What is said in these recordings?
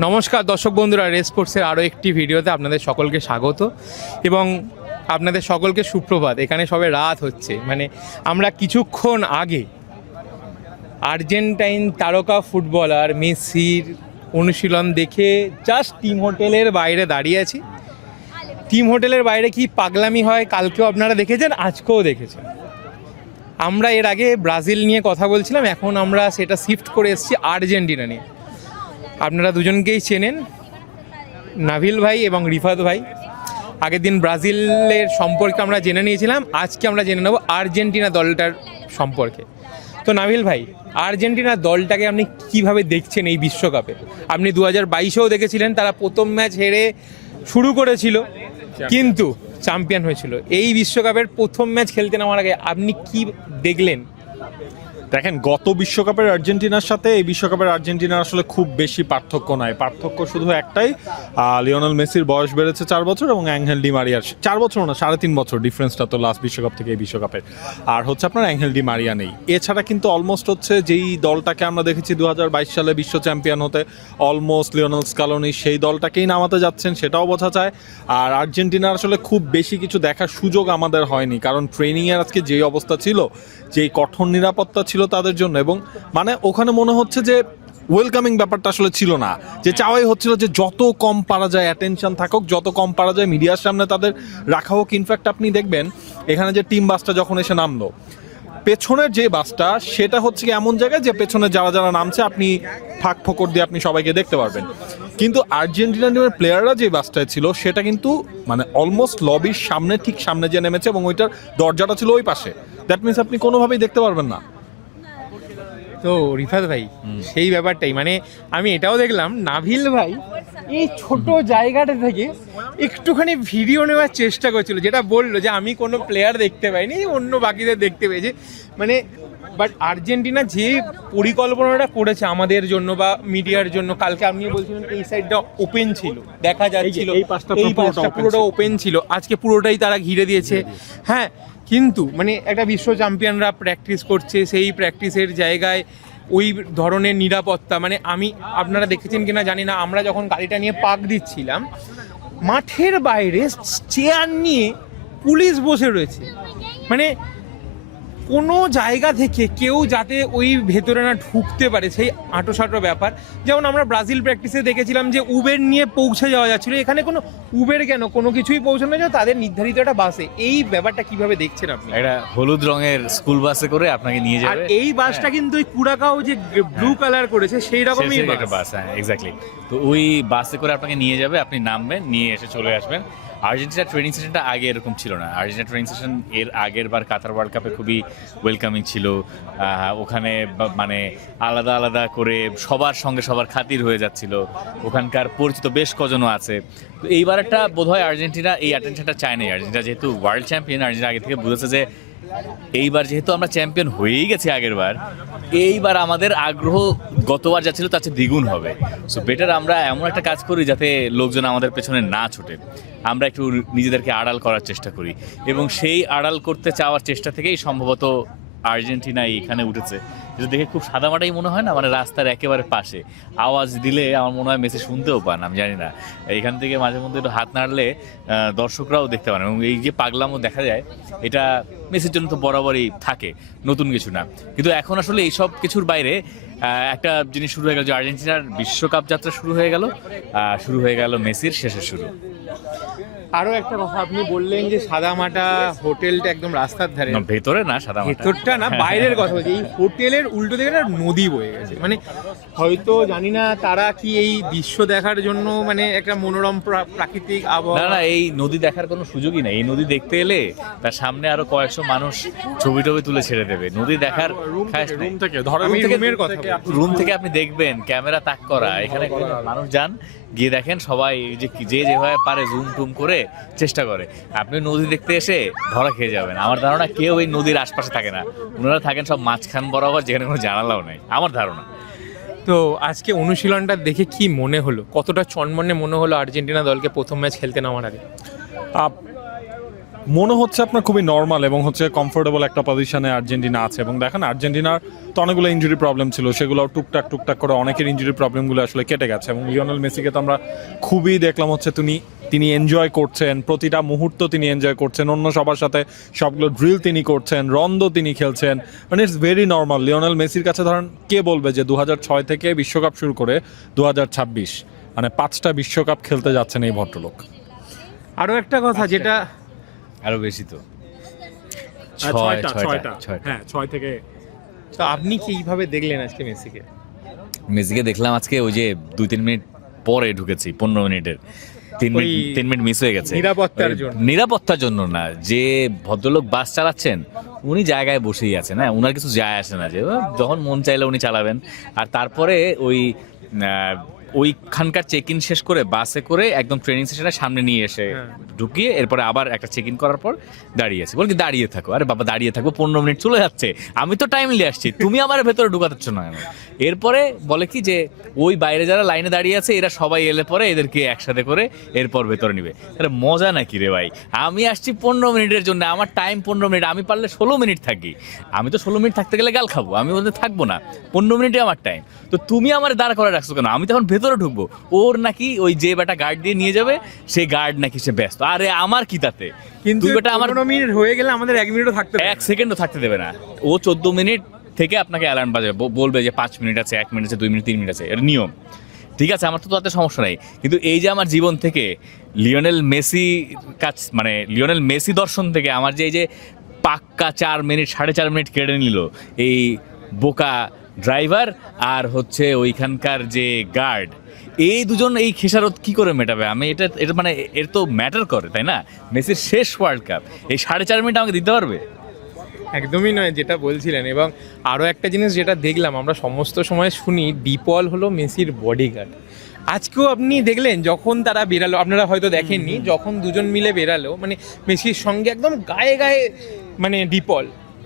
নমস্কার দর্শক বন্ধুরা, রেস স্পোর্টসের আরও একটি ভিডিওতে আপনাদের সকলকে স্বাগত এবং আপনাদের সকলকে সুপ্রভাত। এখানে সবে রাত হচ্ছে, মানে আমরা কিছুক্ষণ আগে আর্জেন্টাইন তারকা ফুটবলার মেসির অনুশীলন দেখে জাস্ট টিম হোটেলের বাইরে দাঁড়িয়ে আছি। টিম হোটেলের বাইরে কি পাগলামি হয় কালকেও আপনারা দেখেছেন, আজকেও দেখেছেন। আমরা এর আগে ব্রাজিল নিয়ে কথা বলছিলাম, এখন আমরা সেটা শিফট করে এসেছি আর্জেন্টিনা নিয়ে। আপনারা দুজনকেই চেনেন, নাভিল ভাই এবং রিফাত ভাই। আগের দিন ব্রাজিলের সম্পর্কে আমরা জেনে নিয়েছিলাম, আজকে আমরা জেনে নেব আর্জেন্টিনা দলটার সম্পর্কে। তো নাভিল ভাই, আর্জেন্টিনা দলটাকে আপনি কিভাবে দেখছেন এই বিশ্বকাপে? আপনি 2022-এও দেখেছিলেন, তারা প্রথম ম্যাচ হেরে শুরু করেছিল কিন্তু চ্যাম্পিয়ন হয়েছিল। এই বিশ্বকাপের প্রথম ম্যাচ খেলতে নামার আগে আপনি কি দেখলেন? দেখেন, গত বিশ্বকাপের আর্জেন্টিনার সাথে এই বিশ্বকাপের আর্জেন্টিনার আসলে খুব বেশি পার্থক্য নয়। পার্থক্য শুধু একটাই, লিওনেল মেসির বয়স বেড়েছে 4 বছর এবং অ্যাঙ্গেল ডি মারিয়ার 4 বছর না 3.5 বছর, ডিফারেন্সটা তো লাস্ট বিশ্বকাপ থেকে এই বিশ্বকাপের। আর হচ্ছে আপনার অ্যাঙ্গেল ডি মারিয়া নেই। এছাড়া কিন্তু অলমোস্ট হচ্ছে যেই দলটাকে আমরা দেখেছি 2022 সালে বিশ্ব চ্যাম্পিয়ন হতে, অলমোস্ট লিওনেল স্কালোনি সেই দলটাকেই নামাতে যাচ্ছেন, সেটাও বোঝা যায়। আর আর্জেন্টিনার আসলে খুব বেশি কিছু দেখার সুযোগ আমাদের হয়নি, কারণ ট্রেনিংয়ের আজকে যেই অবস্থা ছিল, যেই কঠোর নিরাপত্তা ছিল তাদের জন্য, এবং মানে ওখানে মনে হচ্ছে যে ওয়েলকামিং ব্যাপারটা আসলে ছিল না। যে চাওয়াই হচ্ছিল যে যত কম পারা যায় অ্যাটেনশন থাকুক, যত কম পারা যায় মিডিয়ার সামনে তাদের রাখা হোক। ইনফ্যাক্ট আপনি দেখবেন এখানে যে টিম বাসটা যখন এসে নামলো, পেছনের যে বাসটা সেটা হচ্ছে কি এমন জায়গায় যে পেছনে যারা যারা নামছে আপনি ফাঁক ফোকর দিয়ে আপনি সবাইকে দেখতে পারবেন। কিন্তু আর্জেন্টিনা টিমের প্লেয়াররা যে বাসটায় ছিল সেটা কিন্তু মানে অলমোস্ট লবির সামনে, ঠিক সামনে যে নেমেছে, এবং ওইটার দরজাটা ছিল ওই পাশে। দ্যাট মিনস আপনি কোনোভাবেই দেখতে পারবেন না। তো রিফাত ভাই, সেই ব্যাপারটাই, মানে আমি এটাও দেখলাম নাভিল ভাই এই ছোট জায়গাটা থেকে একটুখানি ভিডিও নেওয়ার চেষ্টা করছিল, যেটা বললো যে আমি কোনো প্লেয়ার দেখতে পাইনি, অন্য বাকিদের দেখতে পেয়েছে। মানে বাট আর্জেন্টিনা যে পরিকল্পনাটা করেছে আমাদের জন্য বা মিডিয়ার জন্য, কালকে আপনি বলছিলেন এই সাইডটা ওপেন ছিল, দেখা যাচ্ছিল এই পাশটা পুরোটা ওপেন ছিল, আজকে পুরোটাই তারা ঘিরে দিয়েছে। হ্যাঁ, কিন্তু মানে একটা বিশ্ব চ্যাম্পিয়নরা প্র্যাকটিস করছে, সেই প্র্যাকটিসের জায়গায় ওই ধরনের নিরাপত্তা, মানে আপনারা দেখেছেন কিনা জানি না, আমরা যখন গাড়িটা নিয়ে পাক দিচ্ছিলাম মাঠের বাইরে চেয়ার নিয়ে পুলিশ বসে রয়েছে। মানে কোনো জায়গা থেকে কেউ যাতে ওই ভেতরে না ঢুকতে পারে, সেই আঁটোসাঁটো ব্যাপার। যেমন আমরা ব্রাজিল প্র্যাকটিসে দেখেছিলাম যে উবের নিয়ে পৌঁছে যাওয়া যাচ্ছিলো, এখানে কোনো উবের কেন, কোনো কিছুই পৌঁছানো যায়, তাদের নির্ধারিত একটা বাসে। এই ব্যাপারটা কিভাবে দেখছেন আপনি? একটা হলুদ রঙের স্কুল বাসে করে আপনাকে নিয়ে আর যাবে। এই বাসটা কিন্তু ওই কুড়াকাও যে ব্লু কালার করেছে সেই রকমই একটা বাস, হ্যাঁ এক্স্যাক্টলি। তো ওই বাসে করে আপনাকে নিয়ে যাবে, আপনি নামবেন, নিয়ে এসে চলে আসবেন। আর্জেন্টিনার ট্রেনিং সেশনটা আগে এরকম ছিল না। আর্জেন্টিনা ট্রেনিং সেশন এর আগের বার কাতার ওয়ার্ল্ড কাপে খুবই ওয়েলকামিং ছিল। ওখানে মানে আলাদা আলাদা করে সবার সঙ্গে সবার খাতির হয়ে যাচ্ছিল, ওখানকার পরিচিত বেশ কজনও আছে। তো এইবার একটা বোধহয় আর্জেন্টিনা এই অ্যাটেনশনটা চায় নাই। আর্জেন্টিনা যেহেতু ওয়ার্ল্ড চ্যাম্পিয়ন, আর্জেন্টিনা আগে থেকে বুঝেছে যে এইবার যেহেতু আমরা চ্যাম্পিয়ন হয়েই গেছি আগের বার, এইবার আমাদের আগ্রহ গতবার যা ছিল তার চেয়ে দ্বিগুণ হবে। সো বেটার আমরা এমন একটা কাজ করি যাতে লোকজন আমাদের পেছনে না ছুটে, আমরা একটু নিজেদেরকে আড়াল করার চেষ্টা করি, এবং সেই আড়াল করতে চাওয়ার চেষ্টা থেকেই সম্ভবত আর্জেন্টিনা এখানে উঠেছে। যেটা দেখে খুব সাদামাটাই মনে হয় না, মানে রাস্তার একেবারে পাশে আওয়াজ দিলে আমার মনে হয় মেসি শুনতেও পান, আমি জানি না। এখান থেকে মাঝে মধ্যে একটু হাত নাড়লে দর্শকরাও দেখতে পান, এবং এই যে পাগলামও দেখা যায়, এটা মেসির জন্য তো বরাবরই থাকে, নতুন কিছু না। কিন্তু এখন আসলে এইসব কিছুর বাইরে একটা জিনিস শুরু হয়ে গেল, যে আর্জেন্টিনার বিশ্বকাপ যাত্রা শুরু হয়ে গেল মেসির শেষের শুরু। আরো একটা কথা আপনি বললেন যে সাদামাটা হোটেলটা একদম রাস্তার ধারে, ভেতরে না সাদামাটা, ভেতরটা না বাইরের কথা বলছি। এই হোটেলের উল্টো দিকে একটা নদী বয়ে গেছে, মানে হয়তো জানি না তারা কি এই দৃশ্য দেখার জন্য, মানে একটা মনোরম প্রাকৃতিক আবহাওয়া। না, এই নদী দেখার কোনো সুযোগই নেই। এই নদী দেখতে এলে তার সামনে আরো কয়েকশো মানুষ ছবি তুলে ছেড়ে দেবে। নদী দেখার রুম থেকে আপনি দেখবেন ক্যামেরা তাক করা, এখানে মানুষ যান, গিয়ে দেখেন সবাই যে যেভাবে পারে জুম টুম করে চেষ্টা করে। আপনি নদী দেখতে এসে ধরা খেয়ে যাবেন। আমার ধারণা কেউ এই নদীর আশপাশে থাকে না, ওনারা থাকেন সব মাঝখান বরাবর, যেখানে কোনো জানালাও নেই, আমার ধারণা। তো আজকে অনুশীলনটা দেখে কি মনে হলো, কতটা চনমনে মনে হলো আর্জেন্টিনা দলকে প্রথম ম্যাচ খেলতে নামার আগে? মনে হচ্ছে আপনার খুবই নর্মাল এবং হচ্ছে কমফোর্টেবল একটা পজিশনে আর্জেন্টিনা আছে। এবং দেখেন আর্জেন্টিনার তো অনেকগুলো ইনজুরি প্রবলেম ছিল, সেগুলো টুকটাক করে অনেকের ইনজুরি প্রবলেমগুলো আসলে কেটে গেছে। এবং লিওনেল মেসিকে তো আমরা খুবই দেখলাম হচ্ছে তিনি এনজয় করছেন, প্রতিটা মুহূর্ত তিনি এনজয় করছেন, অন্য সবার সাথে সবগুলো ড্রিল তিনি করছেন, রন্দো তিনি খেলছেন, মানে ইটস ভেরি নর্মাল। লিওনেল মেসির কাছে ধরেন কে বলবে যে 2006 থেকে বিশ্বকাপ শুরু করে 2026 মানে 5টা বিশ্বকাপ খেলতে যাচ্ছেন এই ভদ্রলোক। আরো একটা কথা যেটা আরো বেশি তো ছয়টা। হ্যাঁ 6 থেকে। তো আপনি কি এইভাবে দেখলেন আজকে মেসিকে? মেসিকে দেখলাম আজকে ওই যে 2-3 মিনিট পরে ঢুকেছি, 15 মিনিটের 3 মিনিট মিস হয়ে গেছে নিরাপত্তার জন্য। নিরাপত্তার জন্য না, যে ভদ্রলোক বাস চালাচ্ছেন উনি জায়গায় বসেই আছেন, হ্যাঁ ওনার কিছু যায় আসে না, যে যখন মন চাইলে উনি চালাবেন। আর তারপরে ওইখানকার চেক ইন শেষ করে বাসে করে একদম ট্রেনিং সেশনের সামনে নিয়ে এসে ঢুকিয়ে এরপরে আবার একটা চেক ইন করার পর দাঁড়িয়েছে, বল কি দাঁড়িয়ে থাকো, আরে বাবা দাঁড়িয়ে থাকবো, 15 মিনিট চলে যাচ্ছে, আমি তো টাইমলি আসছি, তুমি আমার ভেতরে ঢুকাচ্ছ না কেন? এরপরে বলে কি যে ওই বাইরে যারা লাইনে দাঁড়িয়ে আছে এরা সবাই এলে পরে এদেরকে একসাথে করে এরপর ভেতরে নিবে। আরে মজা নাকি রে ভাই, আমি আসছি 15 মিনিটের জন্য, আমার টাইম 15 মিনিট, আমি পারলে 16 মিনিট থাকি, আমি তো 16 মিনিট থাকতে গেলে গাল খাবো, আমি ওদের থাকবো না, 15 মিনিটে আমার টাইম, তো তুমি আমার দাঁড় করে রাখছো কেন? আমি তখন ভেতরে ঢুকবো, ওর নাকি ওই যে বেটা গার্ড দিয়ে নিয়ে যাবে সেই গার্ড নাকি সে ব্যস্ত, আরে আমার কি তাতে? কিন্তু তুই বেটা আমার 15 মিনিট হয়ে গেলে আমাদের 1 মিনিটও থাকতে দেবে না। 1 সেকেন্ডও থাকতে দেবে না, ও 14 মিনিট থেকে আপনাকে অ্যালার্ম বাজাবে, বলবে যে 5 মিনিট আছে, 1 মিনিট আছে, 2 মিনিট, 3 মিনিট আছে, এটা নিয়ম, ঠিক আছে, আমার তো তাতে সমস্যা নাই। কিন্তু এই যে আমার জীবন থেকে লিওনেল মেসি মানে লিওনেল মেসি দর্শন থেকে আমার যে এই যে পাক্কা 4 মিনিট 4.5 মিনিট কেড়ে নিল এই বোকা ড্রাইভার আর হচ্ছে ওইখানকার যে গার্ড, এই দুজন এই খেসারত কি করে মেটাবে? আমি এটা মানে এর তো ম্যাটার করে, তাই না? মেসির শেষ ওয়ার্ল্ড কাপ, এই 4.5 মিনিট আমাকে দিতে পারবে? একদমই নয়, যেটা বলছিলেন। এবং আরও একটা জিনিস যেটা দেখলাম, আমরা সমস্ত সময় শুনি ডিপল হলো মেসির বডিগার্ড। আজকেও আপনি দেখলেন যখন তারা বেরালো, আপনারা হয়তো দেখেননি, যখন দুজন মিলে বেরালো মানে মেসির সঙ্গে একদম গায়ে গায়ে মানে ডিপল,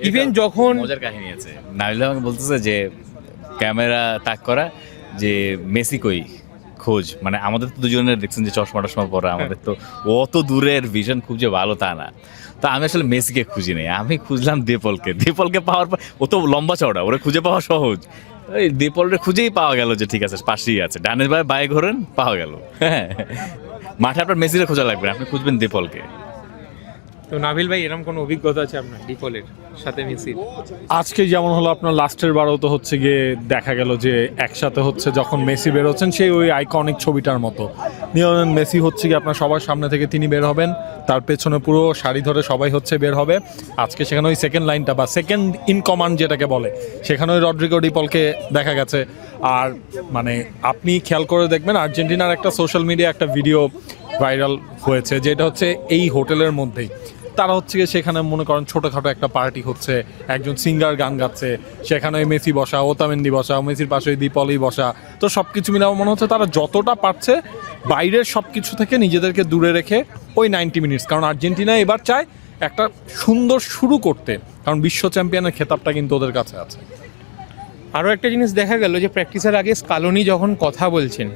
ইভেন যখন মজার কাহিনী আছে, নাবিল আমাকে বলতেছে যে ক্যামেরা তাক করা যে মেসি কই খোঁজ, মানে আমাদের তো দুজনের দেখছেন যে চশমা টশমা পরা, আমাদের তো অত দূরের ভিশন খুব যে ভালো তা না, তো আমি আসলে মেসিকে খুঁজি নাই, আমি খুঁজলাম দেপলকে পাওয়ার পর, ও তো লম্বা চওড়া, ওরা খুঁজে পাওয়া সহজ, ওই দেপলরে খুঁজেই পাওয়া গেল যে ঠিক আছে পাশেই আছে, ডানের বায়ে ঘোরেন পাওয়া গেল। হ্যাঁ, মাঠে আপনার মেসিরে খোঁজা লাগবে না, আপনি খুঁজবেন দেপলকে। তো নাভিল ভাই, এরকম কোনো অভিজ্ঞতা আছে আপনার ডিপলের সাথে মেসির? আজকে যেমন হলো আপনার লাস্টের বারও তো হচ্ছে গিয়ে দেখা গেল যে একসাথে হচ্ছে যখন মেসি বের হচ্ছেন সেই ওই আইকনিক ছবিটার মতো লিওনেল মেসি হচ্ছে গিয়ে আপনার সবার সামনে থেকে তিনি বের হবেন, তার পেছনে পুরো সারি ধরে সবাই হচ্ছে বের হবে। আজকে সেখানে ওই সেকেন্ড লাইনটা বা সেকেন্ড ইন কমান্ড যেটাকে বলে, সেখানে ওই রড্রিগো ডিপলকে দেখা গেছে। আর মানে আপনি খেয়াল করে দেখবেন আর্জেন্টিনার একটা সোশ্যাল মিডিয়া একটা ভিডিও ভাইরাল হয়েছে, যেটা হচ্ছে এই হোটেলের মধ্যেই তারা হচ্ছে গিয়ে সেখানে মনে করেন ছোটোখাটো একটা পার্টি হচ্ছে, একজন সিঙ্গার গান গাচ্ছে, সেখানে ওই মেসি বসা, ওতামেন্দি বসা, মেসির পাশে ওই দীপলি বসা, তো সব কিছু মিলে আমার মনে হচ্ছে তারা যতটা পারছে বাইরের সব কিছু থেকে নিজেদেরকে দূরে রেখে ওই 90 মিনিটস, কারণ আর্জেন্টিনা এবার চায় একটা সুন্দর শুরু করতে, কারণ বিশ্ব চ্যাম্পিয়নের খেতাবটা কিন্তু ওদের কাছে আছে। আরও একটা জিনিস দেখা গেল যে প্র্যাকটিসের আগে স্কালোনি যখন কথা বলছেন,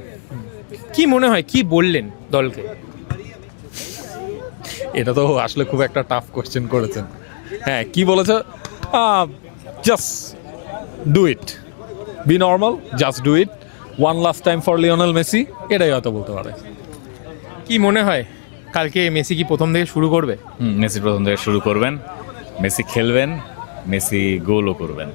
কি মনে হয় কি বললেন দলকে? এটা তো আসলে খুব একটা টাফ কোশ্চেন করেছেন। হ্যাঁ, কি বলেছে? Just do it, be normal, just do it, one last time for Lionel Messi, এটাই হয়তো বলতে পারে। কি মনে হয় কালকে মেসি কি প্রথম থেকে শুরু করবে? মেসি প্রথম থেকে শুরু করবেন, মেসি খেলবেন, মেসি গোলও করবেন।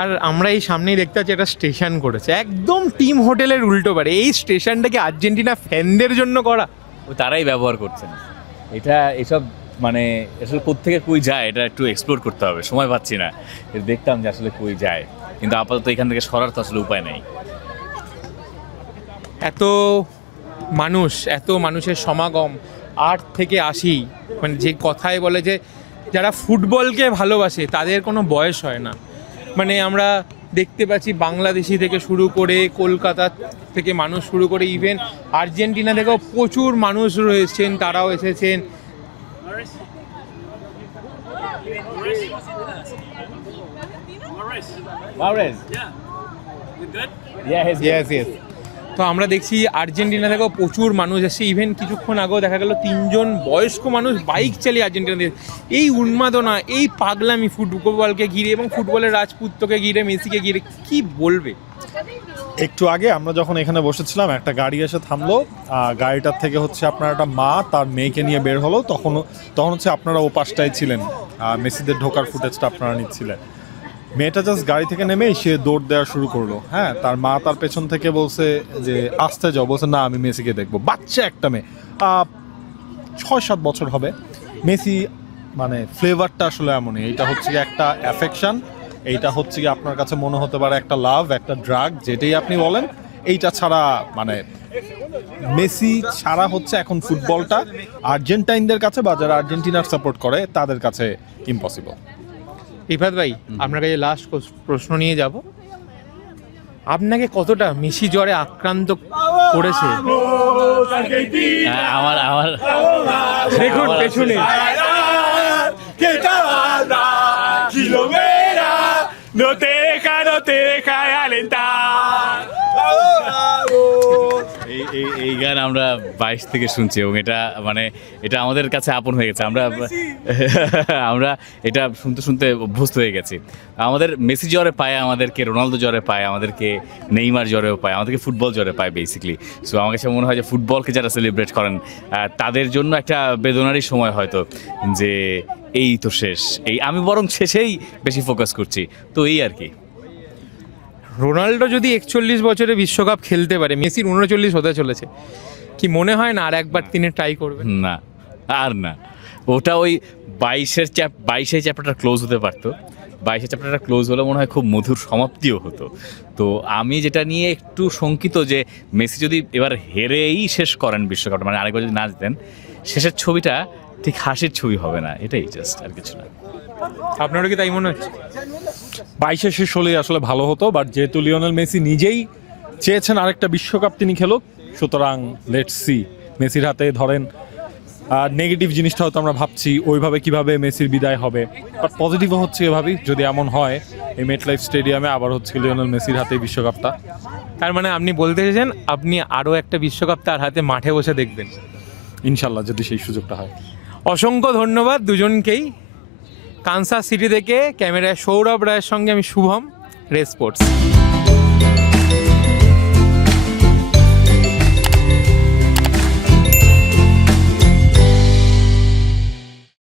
আর আমরা এই সামনেই দেখতে পাচ্ছি একটা স্টেশন করেছে একদম টিম হোটেলের উল্টো পারে। এই স্টেশনটা কি আর্জেন্টিনা ফ্যানদের জন্য করা? তারাই ব্যবহার করছেন এটা, এসব মানে আসলে কোত্থেকে কই যায় এটা একটু এক্সপ্লোর করতে হবে, সময় পাচ্ছি না, দেখতাম যে আসলে কই যায়, কিন্তু আপাতত এখান থেকে সরার তো আসলে উপায় নেই। এত মানুষের সমাগম, 8 থেকে 80, মানে যে কথায় বলে যে যারা ফুটবলকে ভালোবাসে তাদের কোনো বয়স হয় না। মানে আমরা দেখতে পাচ্ছি বাংলাদেশি থেকে শুরু করে কলকাতা থেকে মানুষ শুরু করে ইভেন আর্জেন্টিনা থেকেও প্রচুর মানুষ রয়েছেন, তারাও এসেছেন। Yes. তো আমরা দেখছি আর্জেন্টিনা থেকেও প্রচুর মানুষ এসছে, ইভেন কিছুক্ষণ আগেও দেখা গেল 3জন বয়স্ক মানুষ বাইক চালিয়ে আর্জেন্টিনা দিয়ে। এই উন্মাদনা, এই পাগলামি ফুটবলকে ঘিরে এবং ফুটবলের রাজপুত্রকে ঘিরে, মেসিকে ঘিরে, কি বলবে? একটু আগে আমরা যখন এখানে বসেছিলাম একটা গাড়ি এসে থামলো, গাড়িটার থেকে হচ্ছে আপনার একটা মা তার মেয়েকে নিয়ে বের হলো, তখন হচ্ছে আপনারা ও পাশটায় ছিলেন, মেসিদের ঢোকার ফুটেজটা আপনারা নিচ্ছিলেন। মেয়েটা জাস্ট গাড়ি থেকে নেমে সে দৌড় দেওয়া শুরু করলো, হ্যাঁ, তার মা তার পেছন থেকে বলছে যে আসতে যাও, বলছে না আমি মেসিকে দেখবো। বাচ্চা একটা মেয়ে, 6-7 বছর হবে। মেসি মানে ফ্লেভারটা আসলে এমনই, এইটা হচ্ছে কি একটা অ্যাফেকশন, এইটা হচ্ছে কি আপনার কাছে মনে হতে পারে একটা লাভ, একটা ড্রাগ, যেটাই আপনি বলেন। এইটা ছাড়া মানে মেসি ছাড়া হচ্ছে এখন ফুটবলটা আর্জেন্টাইনদের কাছে বা যারা আর্জেন্টিনার সাপোর্ট করে তাদের কাছে ইম্পসিবল। রিফাত ভাই, আপনার কাছে লাস্ট প্রশ্ন নিয়ে যাব, আপনাকে কতটা মেসি জ্বরে আক্রান্ত করেছে? আমার আমার দেখুন পেছনে এই গান আমরা 22 থেকে শুনছি এবং এটা মানে এটা আমাদের কাছে আপন হয়ে গেছে। আমরা এটা শুনতে শুনতে অভ্যস্ত হয়ে গেছি। আমাদের মেসি জ্বরে পায়, আমাদেরকে রোনালদো জ্বরে পায়, আমাদেরকে নেইমার জ্বরেও পায়, আমাদেরকে ফুটবল জ্বরে পায় বেসিক্যালি। সো আমার কাছে মনে হয় যে ফুটবলকে যারা সেলিব্রেট করেন তাদের জন্য একটা বেদনারই সময় হয়তো, যে এই তো শেষ। আমি বরং শেষেই বেশি ফোকাস করছি, তো এই আর কি। রোনাল্ডো যদি 41 বছরে বিশ্বকাপ খেলতে পারে, মেসির 39 হতে চলেছে, কি মনে হয় না আর একবার তিনি ট্রাই করবেন? না, আর না, ওটা ওই 22 চ্যাপ্টারটা ক্লোজ হতে পারতো। 22 চ্যাপ্টারটা ক্লোজ হলে মনে হয় খুব মধুর সমাপ্তিও হতো। তো আমি যেটা নিয়ে একটু শঙ্কিত যে মেসি যদি এবার হেরেই শেষ করেন বিশ্বকাপটা, মানে আরেকবার যদি না জিতেন, শেষের ছবিটা ঠিক হাসির ছবি হবে না, এটাই জাস্ট, আর কিছু না। আপনারও কি তাই মনে হচ্ছে? 22 শেষ হলেই আসলে ভালো হতো, বাট যেহেতু লিওনেল মেসি নিজেই চেয়েছেন আরেকটা বিশ্বকাপ তিনি খেলুক, সুতরাং লেটস সি। মেসির হাতে ধরেন নেগেটিভ জিনিসটা হয়তো আমরা ভাবছি ওইভাবে কিভাবে মেসির বিদায় হবে, বাট পজিটিভও হচ্ছে এভাবেই, যদি এমন হয় এই মেটলাইফ স্টেডিয়ামে আবার হচ্ছে লিওনেল মেসির হাতে বিশ্বকাপটা। তার মানে আপনি বলতে চাইছেন আপনি আরও একটা বিশ্বকাপ তার হাতে মাঠে বসে দেখবেন? ইনশাল্লাহ, যদি সেই সুযোগটা হয়। অসংখ্য ধন্যবাদ দুজনকেই। কানসাস সিটি থেকে ক্যামেরায় সৌরভ রায়ের সঙ্গে আমি শুভম, রেস স্পোর্টস।